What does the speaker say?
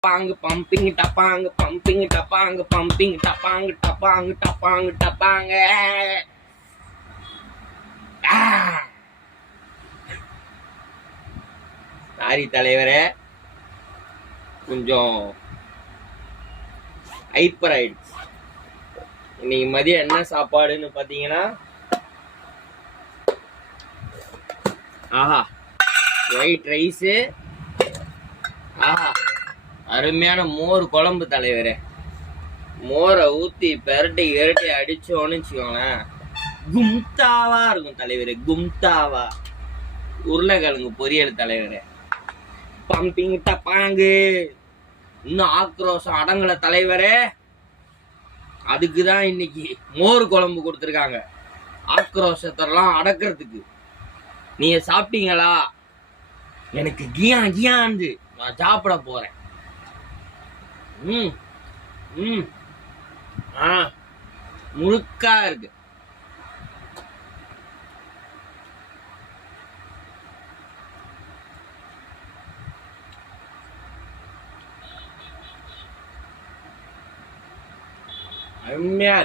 Pang pumping tapang pumping tapang pumping tapang tapang tapang tapang sorry தலைவரே, கொஞ்சம் hyper ஆயிடுச்சு. இன்னைக்கு மதியம் என்ன சாப்பாடுன்னு பாத்தீங்கன்னா, ஆஹா ஒயிட் ரைஸு, ஆஹா அருமையான மோர் குழம்பு தலைவரே. மோரை ஊத்தி பெரட்டி இரட்டி அடிச்சோன்னு வச்சுக்கோங்களேன், கும்தாவா இருக்கும் தலைவரே, கும்தாவா. உருளைக்கிழங்கு பொரியல் தலைவரே. பம்பிங் டப்பாங்கு. இன்னும் ஆக்ரோஷம் அடங்கல தலைவரே. அதுக்குதான் இன்னைக்கு மோர் குழம்பு கொடுத்துருக்காங்க, ஆக்ரோஷத்தெல்லாம் அடக்கிறதுக்கு. நீங்க சாப்பிட்டீங்களா? எனக்கு கியா கியாந்து நான் சாப்பிட போறேன். முழுக்கா இருக்கு. அருமையா இருக்கு.